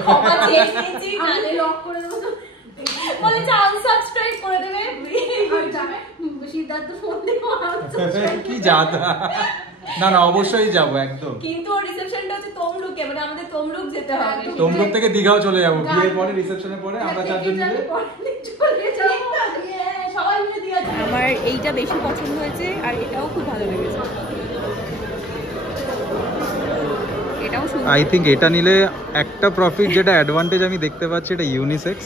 ক্ষমা চেয়ে নিয়েছি, নালে লক করে দেবো। বলেছে আনসাবস্ক্রাইব করে দেবে। সিদ্ধার্থ ফোন দেবো কি জাদা। না না অবশ্যই যাবো একদম। কিন্তু ওর রিসেপশনটা হচ্ছে তমলুকে, মানে আমাদের তমলুক যেতে হবে। তমলুক থেকে দীঘাও চলে যাবো, বিয়ের পরে রিসেপশনের পরে আমরা চারজন মিলে সবাই মিলে দীঘা যাবো। আমার এইটা বেশি পছন্দ হয়েছে আর এটাও খুব ভালো লেগেছে। এটাও আই থিঙ্ক এটা নিলে একটা প্রফিট যেটা অ্যাডভান্টেজ আমি দেখতে পাচ্ছি, এটা ইউনিসেক্স,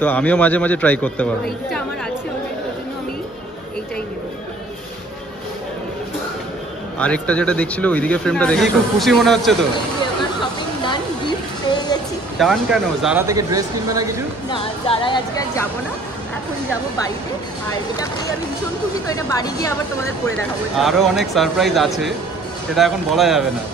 তো আমিও মাঝে মাঝে ট্রাই করতে পারবো। এইটা আমার আছে অলরেডি, ওর জন্য আমি এইটাই নেব। আরেকটা যেটা দেখছিল ওইদিকে ফ্রেমটা দেখে খুব খুশি মনে হচ্ছে তো। আমার শপিং ডান, গিফট পেয়ে গেছি। ডান কেন? জারা থেকে ড্রেস কিনবে না কিছু? না, জারায় আজকে আর যাবো না, এখন যাব বাড়িতে। আর এটা পেয়ে আমি ভীষণ খুশি, তো এটা বাড়ি গিয়ে আবার তোমাদের পরে দেখাবো। আরো অনেক সারপ্রাইজ আছে, সেটা এখন বলা যাবে না।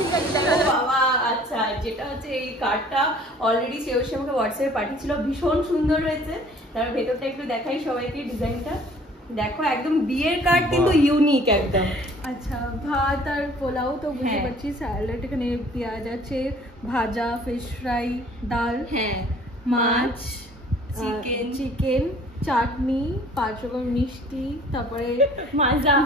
ঠিক আছে, দেখা যাবে। বাবা আচ্ছা, যেটা হচ্ছে এই কার্ডটা অলরেডি শ্রেয়সী আমাকে হোয়াটসঅ্যাপে পাঠিয়েছিল, ভীষণ সুন্দর হয়েছে। তার ভেতরটা একটু দেখাই সবাইকে, ডিজাইনটা দেখো, একদম বিয়ের কার্ড কিন্তু ইউনিক একদম। আচ্ছা, ভাত আর পোলাও তো বুঝতে পারছি, স্যালাড, এখানে পেঁয়াজ আছে, ভাজা, ফিশ ফ্রাই, ডাল, হ্যাঁ, মাছ, চিকেন, চাটনি, 5 রকম মিষ্টি, তারপরে মাজা।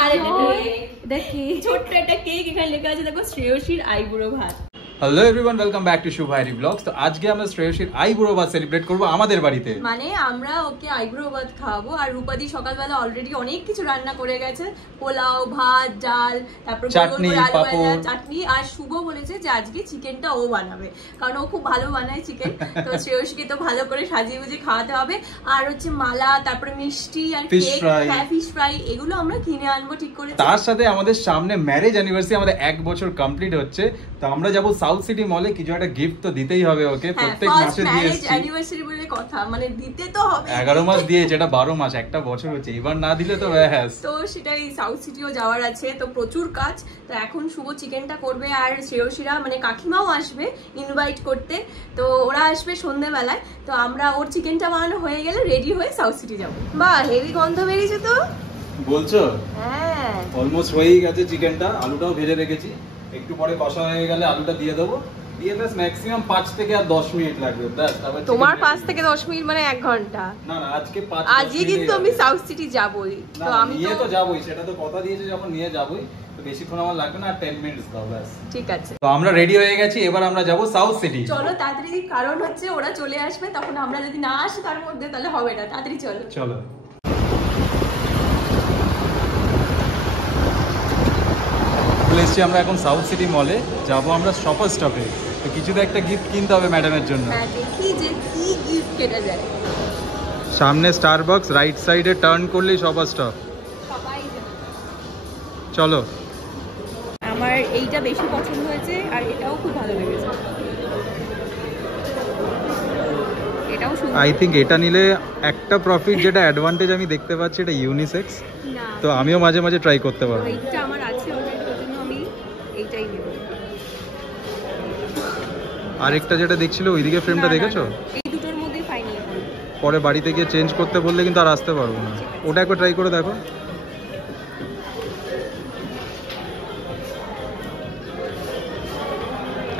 আর এটা কেক, ছোট্ট একটা কেক, এখানে লেখা আছে দেখো শ্রেয়সীর আইবুড়ো ভাত। Hello everyone, welcome back to Shubhairi blogs. তো আজকে আমরা শ্রেয়সীর আইবুড়ো ভাত সেলিব্রেট করব আমাদের বাড়িতে। মানে আমরা ওকে আইবুড়ো ভাত খাওয়াবো। আর রূপাদি সকালবেলা অলরেডি অনেক কিছু রান্না করে গেছে, পোলাও, ভাত, ডাল, তারপর চাটনি, পাপড়, চাটনি। আর শুভ বলেছে যে আজকে চিকেনটা ও বানাবে, কারণ ও খুব ভালো বানায় চিকেন। তো শ্রেয়সীকে তো ভালো করে সাজিয়ে গুজিয়ে খাওয়াতে হবে। আর হচ্ছে মালা, তারপরে মিষ্টি আর কেক, হ্যাঁ ফিশ ফ্রাই, এগুলো আমরা কিনে আনবো ঠিক করে। তার সাথে আমাদের সামনে ম্যারেজ অ্যানিভার্সারি, আমাদের 1 বছর কমপ্লিট হচ্ছে, তো আমরা যাব সাউথ সিটি মলে, কিছু একটা গিফট তো দিতেই হবে ওকে। প্রত্যেক মাসে দিয়ে এসেছি, অ্যানিভার্সারি বলে কথা, মানে দিতে তো হবে। 11 মাস দিয়েছে, এটা 12 মাস, একটা বছর হচ্ছে, এবার না দিলে তো ব্যাস। তো সেটাই, সাউথ সিটিও যাওয়ার আছে, তো প্রচুর কাজ। তো এখন শুভ চিকেনটা করবে, আর শ্রেয়সীরা মানে কাকিমাও আসবে ইনভাইট করতে, তো ওরা আসবে সন্ধ্যেবেলায়। তো আমরা ওর চিকেনটা বানানো হয়ে গেলে রেডি হয়ে সাউথ সিটি যাবো। বাহ, হেভি গন্ধ বেরিয়েছে তো। বলছো? হ্যাঁ, অলমোস্ট হয়েই গেছে চিকেনটা, আলুটাও ভেজে রেখেছি, একটু পরে কষা হয়ে গেলে আলুটা দিয়ে দেবো। দিয়ে ব্যাস ম্যাক্সিমাম 5 থেকে আর 10 মিনিট লাগবে ব্যাস। তারপর তোমার 5 থেকে 10 মিনিট মানে 1 ঘন্টা? না না, আজকে 5 আজকে কিন্তু আমি সাউথ সিটি যাবই, তো আমি নিয়ে তো যাবই, সেটা তো কথা দিয়েছে যখন নিয়ে যাবই, তো বেশিক্ষণ আমার লাগবে না, আর 10 মিনিটস দাও ব্যাস। ঠিক আছে, তো আমরা রেডি হয়ে গেছি, এবার আমরা যাব সাউথ সিটি। চলো তাড়াতাড়ি, কারণ হচ্ছে ওরা চলে আসবে, তখন আমরা যদি না আসি তার মধ্যে তাহলে হবে না। তাড়াতাড়ি চলো চলো। এসেছি আমরা এখন সাউথ সিটি মলে, যাবো আমরা শপার স্টপে। তো কিছু তো একটা গিফট কিনতে হবে ম্যাডামের জন্য। হ্যাঁ, দেখি যে কি গিফট কেনা যায়। সামনে স্টারবাকস, রাইট সাইডে টার্ন করলেই শপার স্টপ। সবাই চলো। আমার এইটা বেশি পছন্দ হয়েছে আর এটাও খুব ভালো লেগেছে। এটাও সুন্দর। আই থিঙ্ক এটা নিলে একটা প্রফিট যেটা অ্যাডভান্টেজ আমি দেখতে পাচ্ছি, এটা ইউনিসেক্স, তো আমিও মাঝে মাঝে ট্রাই করতে পারবো। এইটা আমার আছে অলরেডি, ওর জন্য আমি এইটাই নেব। আরেকটা যেটা দেখছিল ওইদিকে ফ্রেমটা দেখেছো? এই দুটোর মধ্যেই ফাইনাল করব। পরে বাড়িতে গিয়ে চেঞ্জ করতে বললে কিন্তু আর আসতে পারবো না। ওটা একবার ট্রাই করে দেখো।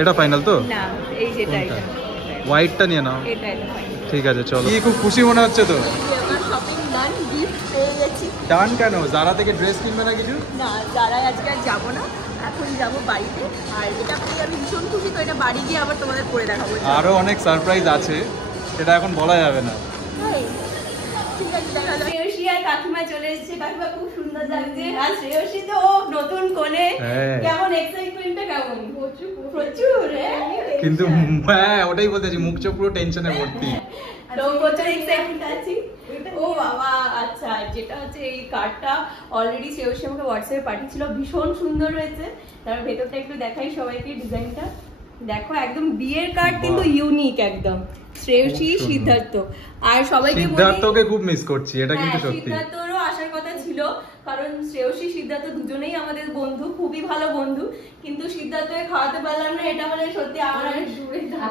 এটা ফাইনাল তো? না, এই যেটা, এটা হোয়াইটটা নিয়ে নাও। এটা ফাইনাল। ঠিক আছে চলো। কি খুব খুশি মনে হচ্ছে তো। আমার শপিং ডান, গিফট পেয়ে গেছি। ডান কেন? জারা থেকে ড্রেস কিনবে না কিছু? না, জারায় আজকে আর যাবো না, এখন যাব বাড়িতে। আর এটা পেয়ে আমি ভীষণ খুশি, তো এটা বাড়ি গিয়ে আবার তোমাদের পরে দেখাবো। আরো অনেক সারপ্রাইজ আছে, সেটা এখন বলা যাবে না। ঠিক আছে, দেখা যাবে। শ্রেয়সী আর কাকিমা চলে এসেছে, কাকিমা খুব সুন্দর লাগছে। আর শ্রেয়সী তো নতুন কোণে, কেমন এক্সাইটমেন্টটা কেমন? প্রচুর কিন্তু হ্যাঁ, ওটাই বলতেছি, মুখ চোখ পুরো টেনশনে ভর্তি। তো প্রচুর এক্সাইটমেন্ট আছি। ও বাবা আচ্ছা, যেটা হচ্ছে এই কার্ডটা অলরেডি শ্রেয়সী আমাকে হোয়াটসঅ্যাপে পাঠিয়েছিল, ভীষণ সুন্দর হয়েছে। তার ভেতরটা একটু দেখাই সবাইকে, ডিজাইনটা দেখো, একদম বিয়ের কার্ড কিন্তু ইউনিক একদম। শ্রেয়সী, সিদ্ধার্থ, আর সবাইকে সিদ্ধার্থকে খুব মিস করছি, এটা কিন্তু সত্যি। সিদ্ধার্থরও আসার কথা ছিল, কারণ শ্রেয়সী সিদ্ধার্থ দুজনেই আমাদের বন্ধু, খুবই ভালো বন্ধু। কিন্তু সিদ্ধার্থকে খাওয়াতে পারলাম না, এটা মানে সত্যি আমার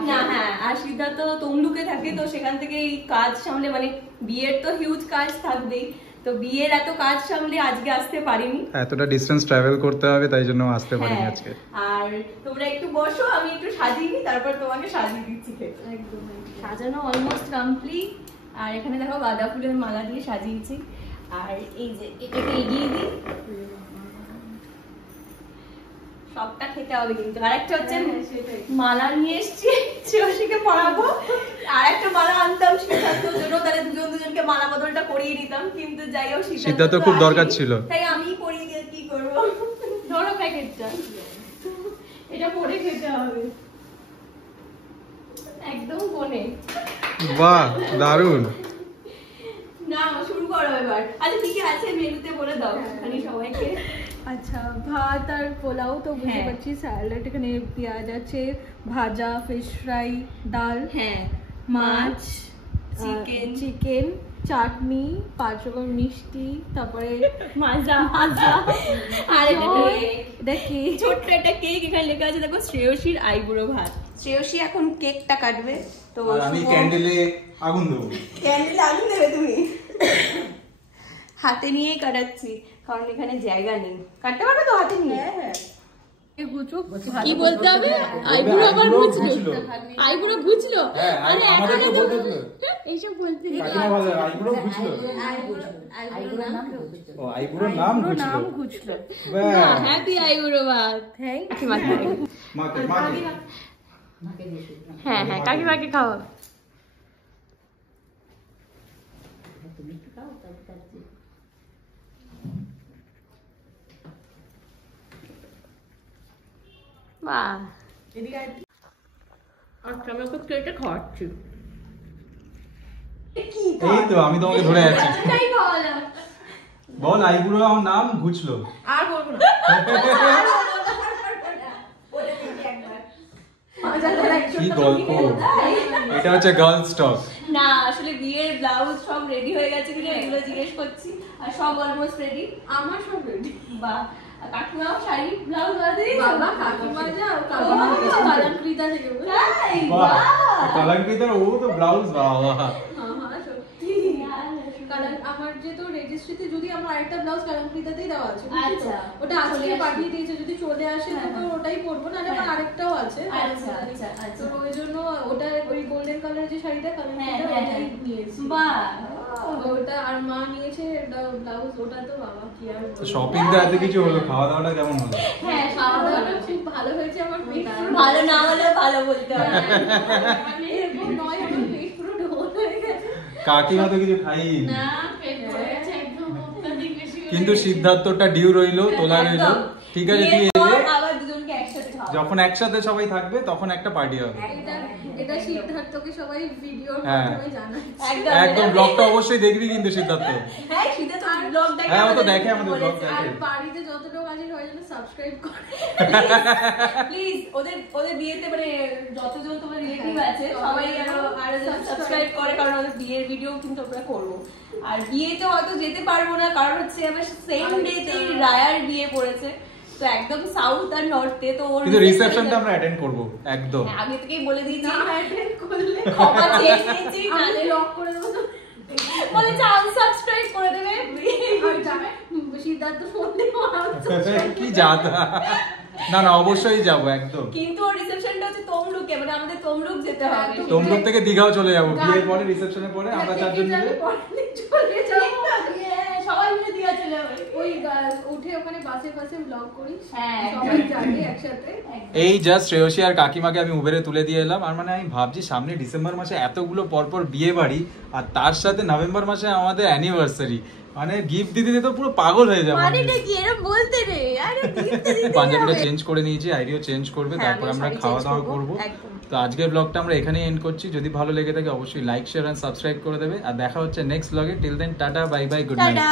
না। হ্যাঁ, আর সিদ্ধার্থ তমলুকে থাকে, তো সেখান থেকে এই কাজ সামলে, মানে বিয়ের তো হিউজ কাজ থাকবেই, তো বিয়ের এত কাজ সামলে আজকে আসতে পারিনি, এতটা ডিস্টেন্স ট্রাভেল করতে হবে তাই জন্য আসতে পারিনি আজকে। আর তোমরা একটু বসো, আমি একটু সাজিয়ে নিই, তারপর তোমাকে সাজিয়ে দিচ্ছি। একদম সাজানো অলমোস্ট কমপ্লিট। আর এখানে দেখো গাঁদা ফুলের মালা দিয়ে সাজিয়েছি। আর এই যে এটাকে এগিয়ে দিই, সবটা খেতে হবে কিন্তু। আর একটা হচ্ছে মালা নিয়ে এসছি, শ্রেয়সীকে পরাবো। আর একটা মালা আনতাম সিদ্ধার্থর জন্য, তাহলে দুজনকে মালা বদলটা করিয়ে নিতাম, কিন্তু যাই হোক সিদ্ধার্থ খুব দরকার ছিল, তাই আমি পরিয়ে দিয়ে কি করবো। ধরো প্যাকেটটা, এটা পরে খেতে হবে একদম কোণে। বাহ দারুণ। না শুরু করো এবার। আচ্ছা কি কি আছে মেনুতে বলে দাও খালি সবাইকে। আচ্ছা, ভাত আর পোলাও তো বুঝতে হ্যাঁ। পারছি, স্যালাড, এখানে পেঁয়াজ আছে, ভাজা, ফিশ ফ্রাই, ডাল, হ্যাঁ, মাছ, চিকেন, চিকেন, চাটনি, 5 রকম মিষ্টি, তারপরে মাজা আর এটা কেক, ছোট্ট একটা কেক। এখানে লেখা আছে দেখো শ্রেয়সীর আইবুড়ো ভাত। শ্রেয়সী এখন কেকটা কাটবে, তো আমি ক্যান্ডেলে আগুন দেবো। ক্যান্ডেলে আগুন দেবে তুমি? হাতে নিয়েই কাটাচ্ছি, কারণ এখানে জায়গা নেই। কাটতে পারবে তো হাতে নিয়ে? হ্যাঁ। কি বলতে হবে? আইবুড়ো আবার বুঝলো? আইবুড়ো বুঝলো? আরে এখানে তো এইসব বলতে আইবুড়ো বুঝলো? ও আইবুড়োর নাম বুঝলো। হ্যাপি আইবুড়ো ভাত। থ্যাংক হ্যাঁ হ্যাঁ, কাকিমাকে খাওয়া। বাহ, আচ্ছা আমি ওকে কেটে খাওয়াচ্ছি। এই তো আমি তোমাকে ধরে আছি। বল আইবুড়ো আমার নাম ঘুচলো। আর বলবো না। কি গল্প, এটা হচ্ছে গার্লস টক। না আসলে বিয়ের ব্লাউজ সব রেডি হয়ে গেছে কিনা এগুলো জিজ্ঞেস করছি। আর সব অলমোস্ট রেডি, আমার সব রেডি। বা কাকিমাও শাড়ি ব্লাউজ বাদে বাবা কাকিমা যাও কালাঙ্কৃতা থেকে বাহ কালাঙ্কৃতার ও তো ব্লাউজ বাবা। আমার যে তো রেজিস্ট্রিতে যদি আমার আরেকটা ব্লাউজ কালাঙ্কৃতাতেই দেওয়া আছে, আচ্ছা ওটা আজকে পাঠিয়ে দিয়েছে, যদি চলে আসে তো ওটাই পরবো, না আমার আরেকটাও আছে। আচ্ছা আচ্ছা আচ্ছা, তো ওই জন্য ওটা ওই গোল্ডেন কালারের যে শাড়িটা কালাঙ্কৃতা ওটাই নিয়েছি। বাহ, ওটা আর মা নিয়েছে ব্লাউজ, ওটা তো বাবা কি আর বলবো। শপিং তো এত কিছু হলো, খাওয়া দাওয়াটা কেমন হলো? হ্যাঁ খাওয়া দাওয়াটা খুব ভালো হয়েছে, আমার পেট ভালো না হলে ভালো বলতে হবে। মানে এরকম নয়, আমার পেট পুরো ঢোল হয়ে গেছে। কাকিমা তো কিছু খাইনি, না পেট ভরে গেছে একদম, অত্যাধিক বেশি। কিন্তু সিদ্ধার্থটা ডিউ রইলো, তোলা রইলো। ঠিক আছে তুই আবার দুজনকে একসাথে খাওয়া। যখন একসাথে সবাই থাকবে তখন একটা পার্টি হবে। এটা সিদ্ধার্থকে সবাই ভিডিওর হ্যাঁ। মাধ্যমে জানাচ্ছে। একদম ব্লগটা অবশ্যই দেখবি কিন্তু সিদ্ধার্থ। হ্যাঁ সিদ্ধার্থ ব্লগ দেখে, হ্যাঁ ও তো দেখে আমাদের ব্লগ বলেছে। আর দেখে। বাড়িতে যতটুকু আছে সবাই যেন সাবস্ক্রাইব করে। প্লিজ ওদের বিয়েতে মানে যতজন তোমার রিলেটিভ আছে সবাই আর সাবস্ক্রাইব করে, কারণ ওদের বিয়ের ভিডিও কিন্তু আমরা করবো। আর বিয়েতে হয়তো যেতে পারবো না, কারণ হচ্ছে আমার সেম ডেতেই রায়ার বিয়ে পড়েছে, তো একদম সাউথ আর নর্থে, তো ওর কিন্তু রিসেপশনটা আমরা অ্যাটেন্ড করব একদম। হ্যাঁ, আগে থেকেই বলে দিয়েছি, অ্যাটেন্ড করলে ক্ষমা চেয়ে নিয়েছি, আমি নালে লক করে দেবো। বলেছে আনসাবস্ক্রাইব করে দেবে। আর যাবে সিদ্ধার্থ ফোন দিয়ে কি জাত। না না অবশ্যই যাবো একদম। কিন্তু ওর রিসেপশনটা হচ্ছে তমলুকে, মানে আমাদের তমলুক যেতে হবে। তমলুক থেকে দীঘাও চলে যাবো, বিয়ের পরে রিসেপশনের পরে আমরা চারজন মিলে চলে যাবো। সবাই মিলে দীঘা চলে যাবে। ওই উঠে ওখানে বাসে বাসে ব্লগ করি, হ্যাঁ সবাই যাবে একসাথে। এই জাস্ট শ্রেয়সী আর কাকিমাকে আমি উবেরে তুলে দিয়ে এলাম। আর মানে আমি ভাবছি সামনে ডিসেম্বর মাসে এতগুলো পরপর বিয়ে বাড়ি, আর তার সাথে নভেম্বর মাসে আমাদের অ্যানিভার্সারি, মানে গিফট দিতে দিতে পুরো পাগল হয়ে যাবে। মানেটা কি এরকম বলতে রে? আরে দিতে দিতে পাঞ্জাবিটা চেঞ্জ করে নিয়েছি, আইডিও চেঞ্জ করবে, হ্যাঁ, তারপর আমি আমরা শাড়ি খাওয়া change দাওয়া করবো, করবো। একদম। তো আজকের ব্লগটা আমরা এখানেই এন্ড করছি। যদি ভালো লেগে থাকে অবশ্যই লাইক শেয়ার এন্ড সাবস্ক্রাইব করে দেবে। আর দেখা হচ্ছে নেক্সট ব্লগে। Till then tata bye bye, good night. Tata.